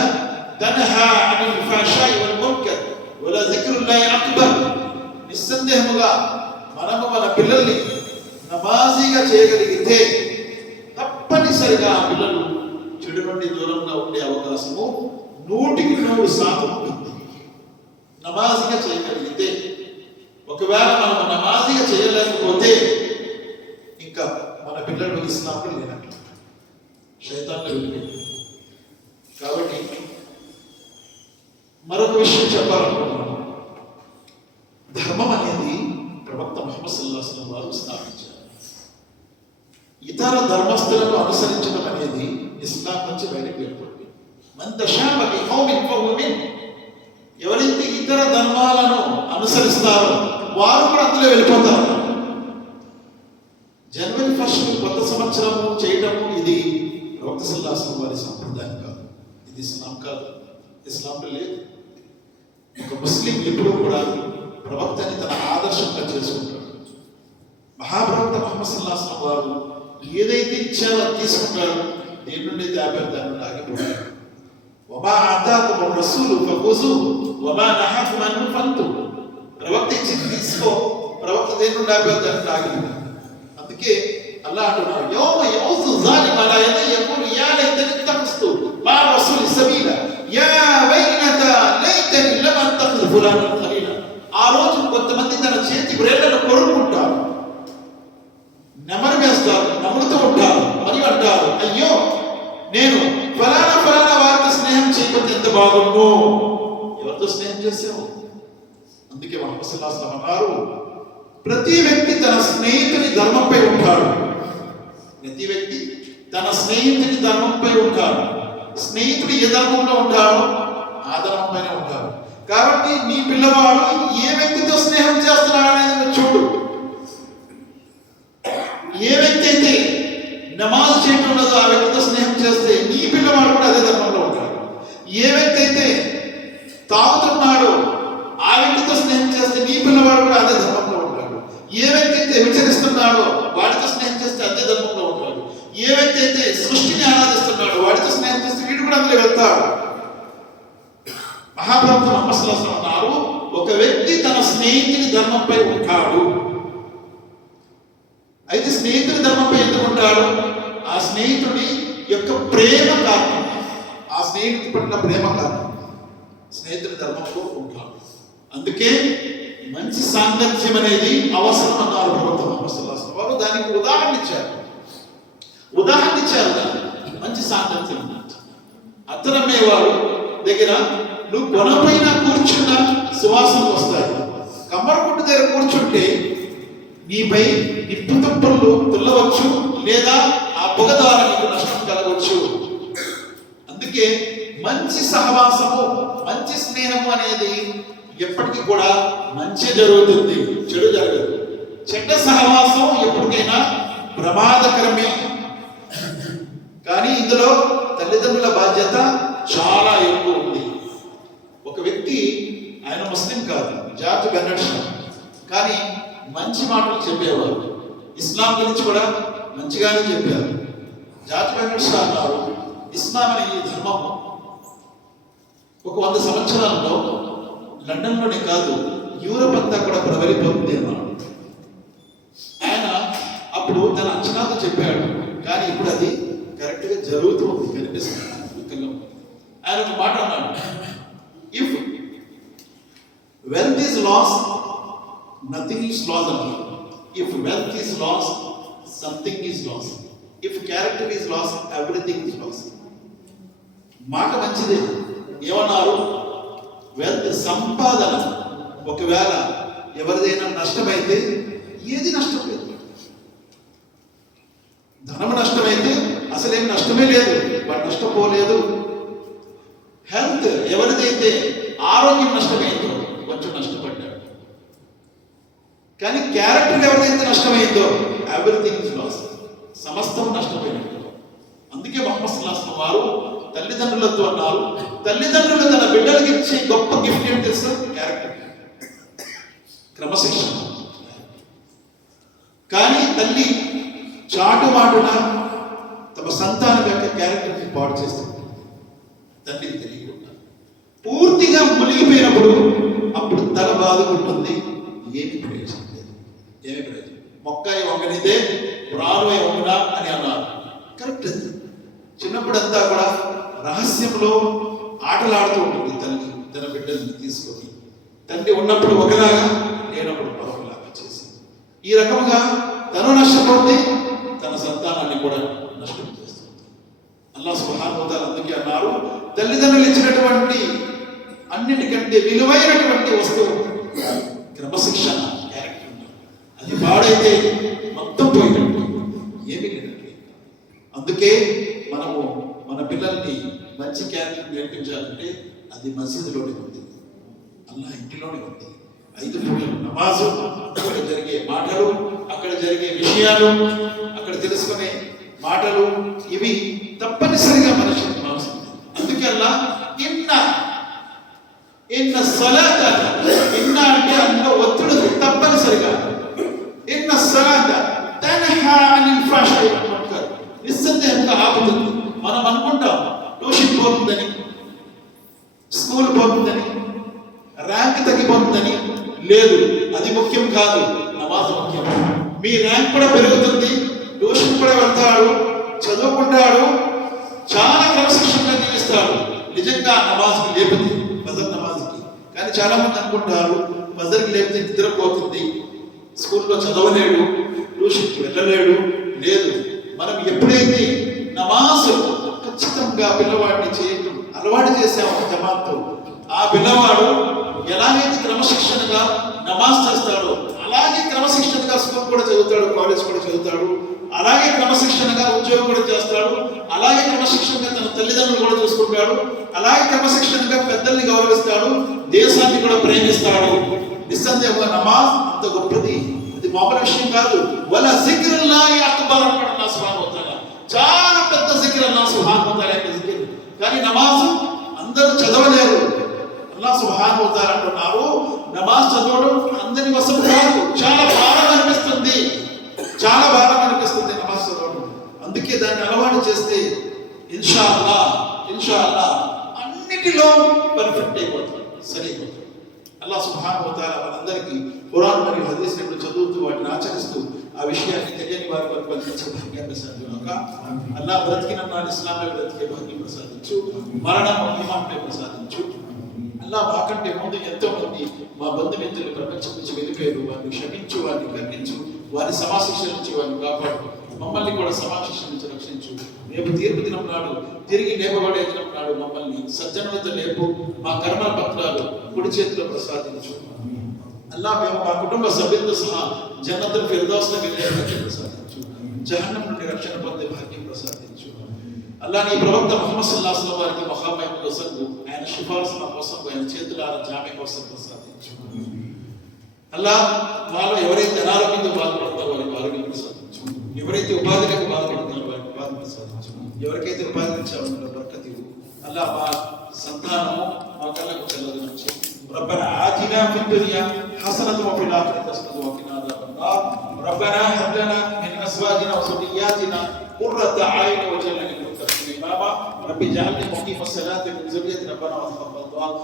తన్హా అనిల్ ఫాషాయి వల్ మున్కర్ వల జిక్రుల్లాహి అక్బర్. నిస్సందేహముగా మనము మన పిల్లల్ని నమాజీగా చేయగలిగితే తప్పనిసరిగా ఆ పిల్లలు చెడు నుండి దూరంగా ఉండే అవకాశము 100% ఉంటుంది. నమాజీగా చేయగలిగితే. ఒకవేళ మనం నమాజీగా చేయలేకపోతే ఇంకా మన పిల్లలు ఇస్లాంలో లేనట్లు, శైతాన్లో వెళ్ళిపోయింది. కాబట్టి మరొక విషయం చెప్పాలనుకుంటున్నాను. ధర్మం అనేది ప్రవక్త ముహమ్మద్ సల్లల్లాహు అలైహి వసల్లం వారు స్థాపించారు. ఇతర ధర్మస్థులను అనుసరించడం అనేది ఇస్లాం నుంచి బయటకు వెళ్ళిపోయింది. మన్ తషాబహ బిఖౌమిన్ ఫహువ మిన్. ఎవరైతే ఇతర ధర్మాలను అనుసరిస్తారో వారు కూడా అందులో వెళ్ళిపోతారు. జనవరి 1 కొత్త సంవత్సరం చేయటము ఇది ప్రవక్త సల్లల్లాహు అలైహి వసల్లం వారి సంప్రదాయం కాదు. ఇది ఇస్లాం కాదు. ఇస్లాంలో లేదు. ఒక ముస్లిం ఎప్పుడూ కూడా ప్రవక్తని తన ఆదర్శంగా చేసుకుంటాడు. మహాప్రవక్త ముహమ్మద్ సల్లల్లాహు అలైహి వసల్లం వారు ఏదైతే ఇచ్చారో అది తీసుకుంటారు. దేని నుండి దాన్ని ఆగిపోతారు. వమా ఆతాకుము రసూలు ఫఖుజూహు వమా నహాకుమ్ అన్హు ఫంతహు. ప్రవక్త ఇచ్చింది తీసుకో, ప్రవక్త దేని నుండి దాన్ని ఆగిపోతారు. అందుకే అల్లాహ్ అంటున్నాడు, యౌమ యౌజు జాలిము అలా యఖూలు యా లైతని ఇత్తఖస్తు మా రసూలి సబీలా యా వైనతా లైతని లమ్ అత్తఖిజ్ ఫులానన్ ఖలీలా. ఆ రోజు కొంతమంది తన చేతి వ్రేళ్లను కొరుకుంటారు, నెమరు వేస్తారు, నమ్ముతూ ఉంటారు, మరియు అంటారు, అయ్యో నేను ఫలానా వారితో స్నేహం చేయకపోతే ఎంత బాగుండు. ఎవరితో స్నేహం చేసావు? అందుకే ముహమ్మద్ సల్లల్లాహు అలైహి వసల్లం అన్నారు, ప్రతి వ్యక్తి తన స్నేహితుని ధర్మంపై ఉంటాడు. ప్రతి వ్యక్తి తన స్నేహితుని ధర్మంపై ఉంటాడు. స్నేహితుడు ఏ ధర్మంలో ఉంటాడో ఆ ధర్మంపైనే ఉంటాడు. కాబట్టి నీ పిల్లవాడు ఏ వ్యక్తితో స్నేహం చేస్తున్నాడు అనేది నువ్వు చూడు. ఏ వ్యక్తి అయితే నమాజ్ చేయటం లేదో ఆ వ్యక్తితో స్నేహం చేస్తే నీ పిల్లవాడు కూడా అదే ధర్మంలో ఉంటాడు. ఏ వ్యక్తి అయితే తాగుతున్నాడో ఆ వ్యక్తితో స్నేహం చేస్తే నీ పిల్లవాడు కూడా అదే ధర్మంలో ఉంటాడు. ఏ వ్యక్తి అయితే విచరిస్తున్నాడో వాడితో స్నేహం చేస్తే అదే ధర్మంలో ఉంటాడు. ఏ వ్యక్తి అయితే సృష్టిని ఆరాధిస్తున్నాడో వాడితో స్నేహం చేస్తే వీడు కూడా అందులో వెళ్తాడు. మహాప్రవక్త ముహమ్మద్ సల్లల్లాహు అలైహి వసల్లం అన్నారు, ఒక వ్యక్తి తన స్నేహితుని ధర్మంపై ఉంటాడు. అయితే స్నేహితుడి ధర్మంపై ఎందుకు ఉంటాడు? ఆ స్నేహితుడి యొక్క ప్రేమ కారణం, ఆ స్నేహితుడి పట్ల ప్రేమ కారణం స్నేహితుడి ధర్మంలో ఉంటాడు. అందుకే మంచి సాంగత్యం అనేది అవసరం అన్నారు ప్రవక్త ముహమ్మద్ సల్లల్లాహు అలైహి వసల్లం వారు. దానికి ఉదాహరణ ఇచ్చారు. మంచి సాంగత్యం. అత్తరమ్మేవారు దగ్గర నువ్వు కొనపైన కూర్చున్న సువాసనలు వస్తాయి. కమ్మరకుంట దగ్గర కూర్చుంటే నీపై నిప్పు తుప్పలు తుల్లవచ్చు, లేదా ఆ పొగ ద్వారా నీకు నష్టం కలగవచ్చు. అందుకే మంచి సహవాసము, మంచి స్నేహము అనేది ఎప్పటికీ కూడా మంచి జరుగుతుంది, చెడు జరగదు. చెడ్డ సహవాసం ఎప్పటికైనా ప్రమాదకరమే. కానీ ఇందులో తల్లిదండ్రుల బాధ్యత చాలా ఎక్కువ ఉంది. ఒక వ్యక్తి, ఆయన ముస్లిం కాదు, జార్జ్ బెర్నార్డ్ షా, కానీ మంచి మాటలు చెప్పేవారు. ఇస్లాం గురించి కూడా మంచిగానే చెప్పారు. జార్జ్ బెర్నార్డ్ షా అన్నారు, ఇస్లాం అనే ఈ ధర్మం ఒక 100 సంవత్సరాల్లో లండన్లోనే కాదు, యూరప్ అంతా కూడా ప్రబలిపోతుంది అన్నారు. ఆయన అప్పుడు తన అంచనాతో చెప్పాడు, కానీ ఇప్పుడు అది కరెక్ట్గా జరుగుతుంది, కనిపిస్తుంది. ఆయన ఒక మాట అన్నాడు, if wealth is lost, nothing is lost అన్నాడు. If wealth is lost, something is lost. If character is lost, everything is lost. మాట మంచిదే. ఏమన్నారు? వెల్త్, సంపాదన ఒకవేళ ఎవరిదైనా నష్టమైతే, ఏది నష్టం లేదు. ధనం నష్టమైతే అసలేం నష్టమే లేదు, వాడు నష్టపోలేదు. హెల్త్, ఎవరిదైతే ఆరోగ్యం నష్టమైందో కొంచెం నష్టపడ్డాడు. కానీ క్యారెక్టర్ ఎవరిదైతే నష్టమైందో, ఎవ్రీథింగ్ ఇస్ లాస్, సమస్తం నష్టపోయినట్టు. అందుకే ముహమ్మద్ సల్లల్లాహు అలైహి వసల్లం వారు తల్లిదండ్రులతో అన్నారు, తల్లిదండ్రులు తన బిడ్డలకి ఇచ్చే గొప్ప గిఫ్ట్ ఏంటి తెలుసా? క్యారెక్టర్, క్రమశిక్షణ. కానీ తల్లి చాటుమాటున తమ సంతానం యొక్క క్యారెక్టర్ని పాడు చేస్తుంది, తల్లికి తెలియకుండా. పూర్తిగా మునిగిపోయినప్పుడు అప్పుడు తల బాదుకుంటుంది, ఏమి ప్రయోజనం లేదు, ఏమి ప్రయోజనం. మొక్కాయి వంగనిదే ప్రాణమే వంగునా అని అన్నారు. కరెక్ట్. అది చిన్నప్పుడంతా కూడా రహస్యంలో ఆటలాడుతూ ఉంటుంది తల్లి తన బిడ్డల్ని తీసుకొని. తండ్రి ఉన్నప్పుడు ఒకలాగా, లేనప్పుడు మరొకలాగా చేసి ఈ రకముగా తను నష్టపోతుంది, తన సంతానాన్ని కూడా నష్టం చేస్తుంది. అల్లాహ్ సుబ్హానహు వ తఆలా అందుకే అన్నారు, తల్లిదండ్రులు ఇచ్చినటువంటి అన్నిటికంటే విలువైనటువంటి వస్తువు క్రమశిక్షణ, క్యారెక్టర్. అది పాడైతే మొత్తం పోయినట్టు, ఏమీ లేనట్టు. అందుకే మనము మన పిల్లల్ని మంచి క్యారెక్టర్ నేర్పించాలంటే అది మసీదులోనే ఉంది, అల్లాహ్ ఇంటిలోనే ఉంది. 5 పూటల నమాజు, అక్కడ జరిగే మాటలు, అక్కడ జరిగే విషయాలు, అక్కడ తెలుసుకునే మాటలు, ఇవి తప్పనిసరిగా మనిషికి అవసరం. అందుకే అల్లాహ్ ఇన్న సలాత, ఇన్న అంటే అందులో ఒత్తిడి తప్పనిసరిగా. ఇన్న సలాత తన్హా అనిల్ ఫహ్షాయి వల్ మున్కర్, నిస్సందేహంగా ఆపుతుంది. మనం అనుకుంటాం ట్యూషన్ పోతుందని, స్కూల్ పోతుందని, ర్యాంక్ తగ్గిపోతుందని. లేదు, అది ముఖ్యం కాదు, నమాజ్ ముఖ్యం. మీ ర్యాంక్ కూడా పెరుగుతుంది, ట్యూషన్ కూడా వెళ్తాడు, చదువుకుంటాడు, చాలా క్రమశిక్షణగా జీవిస్తాడు. నిజంగా నమాజ్కి లేపుతుంది, ఫజర్ నమాజ్కి. కానీ చాలా మంది అనుకుంటారు ఫజర్కి లేపితే నిద్రపోతుంది, స్కూల్లో చదవలేడు, ట్యూషన్కి వెళ్ళలేడు. లేదు, మనం ఎప్పుడైతే నమాజ్ ఖచ్చితంగా పిల్లవాడిని చేయటం అలవాటు చేసాము జమాత్తో, ఆ పిల్లవాడు ఎలాగైతే క్రమశిక్షణగా నమాజ్ చేస్తాడో అలాగే క్రమశిక్షణగా స్కూల్ కూడా చదువుతాడు, కాలేజ్ కూడా చదువుతాడు, అలాగే క్రమశిక్షణగా ఉద్యోగం కూడా చేస్తాడు, అలాగే క్రమశిక్షణగా తన తల్లిదండ్రులు కూడా చూసుకుంటాడు, అలాగే క్రమశిక్షణగా పెద్దల్ని గౌరవిస్తాడు, దేశాన్ని కూడా ప్రేమిస్తాడు. నిస్సందేహంగా నమాజ్ అంత గొప్పది, అది మామూలు విషయం కాదు. వల జిక్రుల్లాహి అక్బర్ అన్నాడు అల్లాహ్ సుబ్హానహు వ తఆలా. చాలా పెద్ద జిక్ర్ అల్లాహ్ సుబ్హానహు వ తఆలా యొక్క జిక్ర్. కానీ నమాజ్ అందరూ చదవలేరు. అల్లాహ్ సుబ్హానహు వ తఆలా అంటున్నారు, నమాజ్ చదవడం అందరి వశం కాదు, చాలా భారం అనిపిస్తుంది, చాలా భారం అనిపిస్తుంది నమాజ్ చదవడం. అందుకే దాన్ని అలవాటు చేస్తే ఇన్షాల్లా అన్నిటిలో పర్ఫెక్ట్ అయిపోతుంది, సరైపోతుంది. అల్లాహ్ సుబ్హానహు వ తఆలా మనందరికీ ఖురాన్ మరియు హదీస్ ని చదువుతూ వాటిని ఆచరిస్తూ ఆ విషయాన్ని తెలియని వారి వరకు అందించే భాగ్యాన్ని ప్రసాదించుగాక. అల్లాహ్ బ్రతికినన్నాడు ఇస్లాంపై బ్రతికే భాగ్యం ప్రసాదించు, మరణం ఈమాన్పై ప్రసాదించు. అల్లాహ్ మాకంటే ముందు ఎంతో మంది మా బంధుమిత్రులు ప్రపంచం నుంచి వెళ్ళిపోయారు, వారిని క్షమించు, వారిని కరుణించు, వారి సమాశిక్ష నుంచి వారిని కాపాడు, మమ్మల్ని కూడా సమాశిక్ష నుంచి రక్షించు. రేపు తీర్పు దినం నాడు, తిరిగి లేపబడే దినం నాడు మమ్మల్ని సజ్జనులతో లేపు, మా కర్మల పత్రాలు కుడి చేతిలో ప్రసాదించు. అల్లాహ్ మేము మా కుటుంబ సభ్యులతో సహా జన్నతుల్ ఫిర్దౌస్లో వెళ్ళే భాగ్యం ప్రసాదించు, జహన్నం నుండి రక్షణ పొందే భాగ్యం ప్రసాదించు. అల్లా నీ ప్రవక్త ముహమ్మద్ సల్లల్లాహు అలైహి వసల్లం వారికి మఖామ కోసంకు ఆయన సిఫారసు మా కోసం ఆయన చేతులారా జామె కోసం ప్రసాదించు. అల్లా వాళ్ళు ఎవరైతే అనారోగ్యంతో బాధపడతారో వారికి ఆరోగ్యం ప్రసాదించు. ఎవరైతే ఉపాధిలకు బాధపడతారో వారికి ఉపాధి ప్రసాదించు. ఎవరికైతే ఉపాధి ఇచ్చామో బర్కత్ ఇవ్వు. అల్లా మా సంతానము మా కళ్ళకు చల్లగా ఉంచు. ربنا آتنا في الدنيا حسنة وفي الآخرة حسنة وقنا عذاب النار. ربنا هب لنا من أزواجنا وذرياتنا قرة أعين واجعلنا للمتقين إماما. رب اجعلني مقيم الصلاة من ذريتي ربنا وتقبل دعاء.